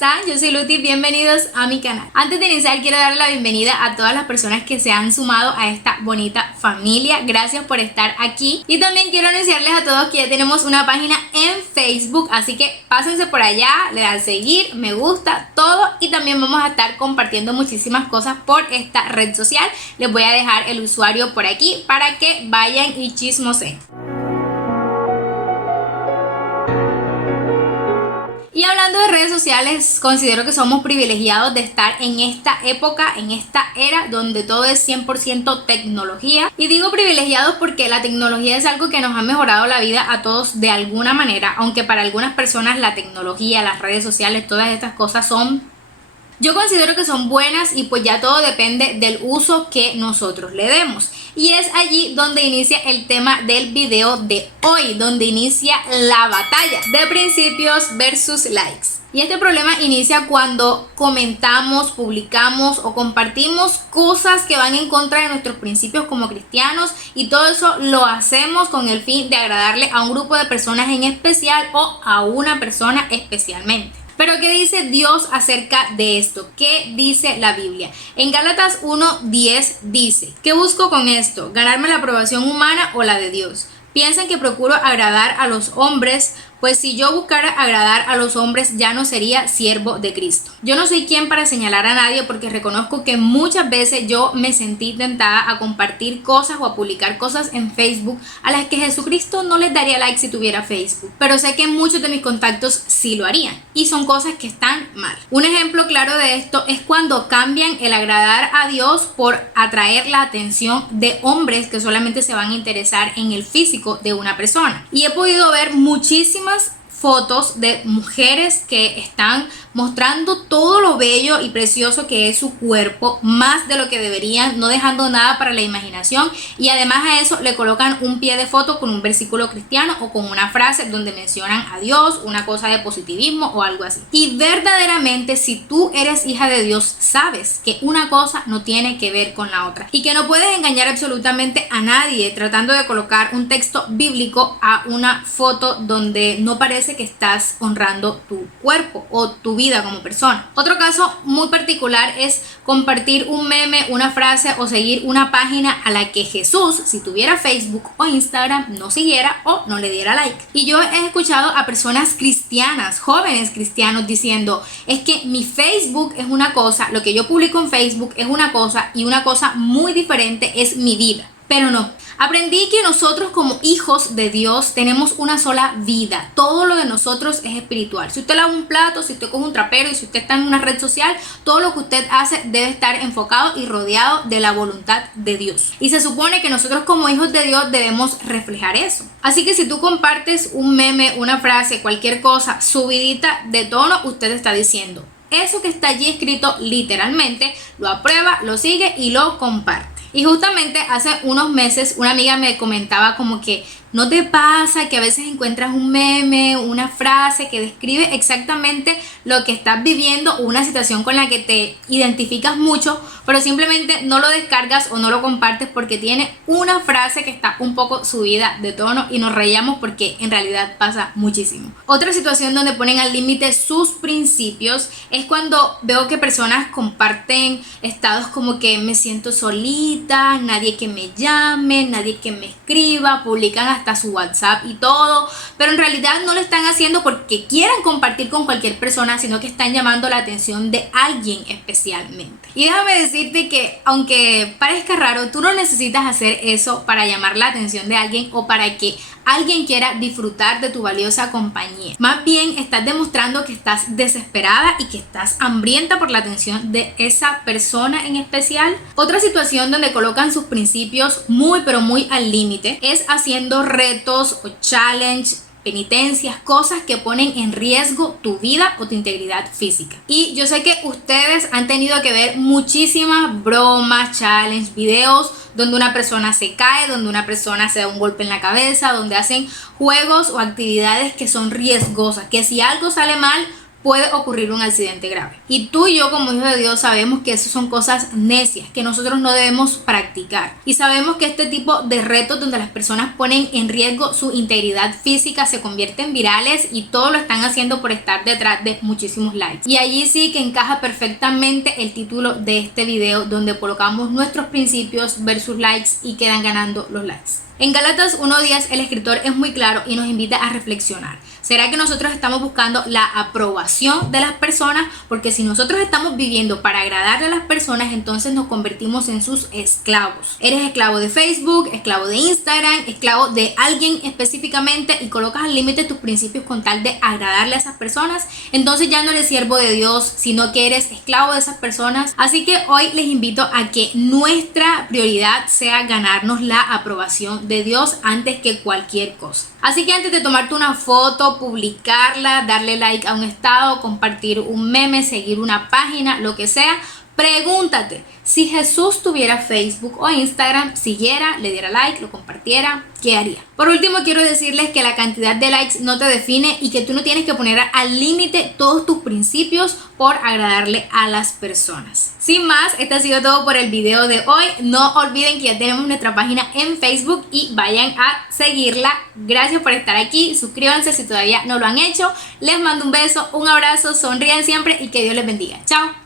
están? Yo soy Luti, bienvenidos a mi canal. Antes de iniciar quiero darle la bienvenida a todas las personas que se han sumado a esta bonita familia. Gracias por estar aquí. Y también quiero anunciarles a todos que ya tenemos una página en Facebook, así que pásense por allá, le dan seguir, me gusta, todo. Y también vamos a estar compartiendo muchísimas cosas por esta red social. Les voy a dejar el usuario por aquí para que vayan y chismoseen. Y hablando de redes sociales, considero que somos privilegiados de estar en esta época, en esta era donde todo es 100% tecnología. Y digo privilegiados porque la tecnología es algo que nos ha mejorado la vida a todos de alguna manera, aunque para algunas personas la tecnología, las redes sociales, todas estas cosas yo considero que son buenas y pues ya todo depende del uso que nosotros le demos. Y es allí donde inicia el tema del video de hoy, donde inicia la batalla de principios versus likes. Y este problema inicia cuando comentamos, publicamos o compartimos cosas que van en contra de nuestros principios como cristianos, y todo eso lo hacemos con el fin de agradarle a un grupo de personas en especial o a una persona especialmente. Pero ¿qué dice Dios acerca de esto? ¿Qué dice la Biblia? En Gálatas 1:10 dice: ¿qué busco con esto? ¿Ganarme la aprobación humana o la de Dios? ¿Piensan que procuro agradar a los hombres? Pues si yo buscara agradar a los hombres ya no sería siervo de Cristo. Yo no soy quien para señalar a nadie, porque reconozco que muchas veces yo me sentí tentada a compartir cosas o a publicar cosas en Facebook a las que Jesucristo no les daría like si tuviera Facebook. Pero sé que muchos de mis contactos sí lo harían, y son cosas que están mal. Un ejemplo claro de esto es cuando cambian el agradar a Dios por atraer la atención de hombres que solamente se van a interesar en el físico de una persona. Y he podido ver muchísimas fotos de mujeres que están mostrando todo lo bello y precioso que es su cuerpo, más de lo que deberían, no dejando nada para la imaginación, y además a eso le colocan un pie de foto con un versículo cristiano o con una frase donde mencionan a Dios, una cosa de positivismo o algo así. Y verdaderamente, si tú eres hija de Dios, sabes que una cosa no tiene que ver con la otra, y que no puedes engañar absolutamente a nadie tratando de colocar un texto bíblico a una foto donde no parece que estás honrando tu cuerpo o tu vida como persona. Otro caso muy particular es compartir un meme, una frase o seguir una página a la que Jesús, si tuviera Facebook o Instagram, no siguiera o no le diera like. Y yo he escuchado a personas cristianas, jóvenes cristianos, diciendo: es que mi Facebook es una cosa, lo que yo publico en Facebook es una cosa, y una cosa muy diferente es mi vida. Pero no. Aprendí que nosotros como hijos de Dios tenemos una sola vida. Todo lo de nosotros es espiritual. Si usted lava un plato, si usted coge un trapero y si usted está en una red social, todo lo que usted hace debe estar enfocado y rodeado de la voluntad de Dios. Y se supone que nosotros como hijos de Dios debemos reflejar eso. Así que si tú compartes un meme, una frase, cualquier cosa subidita de tono, usted está diciendo: eso que está allí escrito literalmente, lo aprueba, lo sigue y lo comparte. Y justamente hace unos meses una amiga me comentaba como que ¿no te pasa que a veces encuentras un meme, una frase que describe exactamente lo que estás viviendo o una situación con la que te identificas mucho, pero simplemente no lo descargas o no lo compartes porque tiene una frase que está un poco subida de tono, y nos reíamos porque en realidad pasa muchísimo? Otra situación donde ponen al límite sus principios es cuando veo que personas comparten estados como que me siento solita, nadie que me llame, nadie que me escriba, publican hasta su WhatsApp y todo, pero en realidad no lo están haciendo porque quieran compartir con cualquier persona, sino que están llamando la atención de alguien especialmente. Y déjame decirte que aunque parezca raro, tú no necesitas hacer eso para llamar la atención de alguien o para que alguien quiera disfrutar de tu valiosa compañía. Más bien estás demostrando que estás desesperada y que estás hambrienta por la atención de esa persona en especial. Otra situación donde colocan sus principios muy pero muy al límite es haciendo retos o challenge, penitencias, cosas que ponen en riesgo tu vida o tu integridad física. Y yo sé que ustedes han tenido que ver muchísimas bromas, challenges, videos donde una persona se cae, donde una persona se da un golpe en la cabeza, donde hacen juegos o actividades que son riesgosas, que si algo sale mal puede ocurrir un accidente grave. Y tú y yo como hijos de Dios sabemos que esas son cosas necias que nosotros no debemos practicar. Y sabemos que este tipo de retos donde las personas ponen en riesgo su integridad física se convierten virales y todo lo están haciendo por estar detrás de muchísimos likes. Y allí sí que encaja perfectamente el título de este video donde colocamos nuestros principios versus likes y quedan ganando los likes. En Gálatas 1:10 el escritor es muy claro y nos invita a reflexionar. ¿Será que nosotros estamos buscando la aprobación de las personas? Porque si nosotros estamos viviendo para agradarle a las personas, entonces nos convertimos en sus esclavos. Eres esclavo de Facebook, esclavo de Instagram, esclavo de alguien específicamente y colocas al límite tus principios con tal de agradarle a esas personas. Entonces ya no eres siervo de Dios, sino que eres esclavo de esas personas. Así que hoy les invito a que nuestra prioridad sea ganarnos la aprobación de Dios antes que cualquier cosa. Así que antes de tomarte una foto, publicarla, darle like a un estado, compartir un meme, seguir una página, lo que sea, pregúntate, si Jesús tuviera Facebook o Instagram, siguiera, le diera like, lo compartiera, ¿qué haría? Por último, quiero decirles que la cantidad de likes no te define y que tú no tienes que poner al límite todos tus principios por agradarle a las personas. Sin más, esto ha sido todo por el video de hoy. No olviden que ya tenemos nuestra página en Facebook y vayan a seguirla. Gracias por estar aquí. Suscríbanse si todavía no lo han hecho. Les mando un beso, un abrazo, sonrían siempre y que Dios les bendiga. Chao.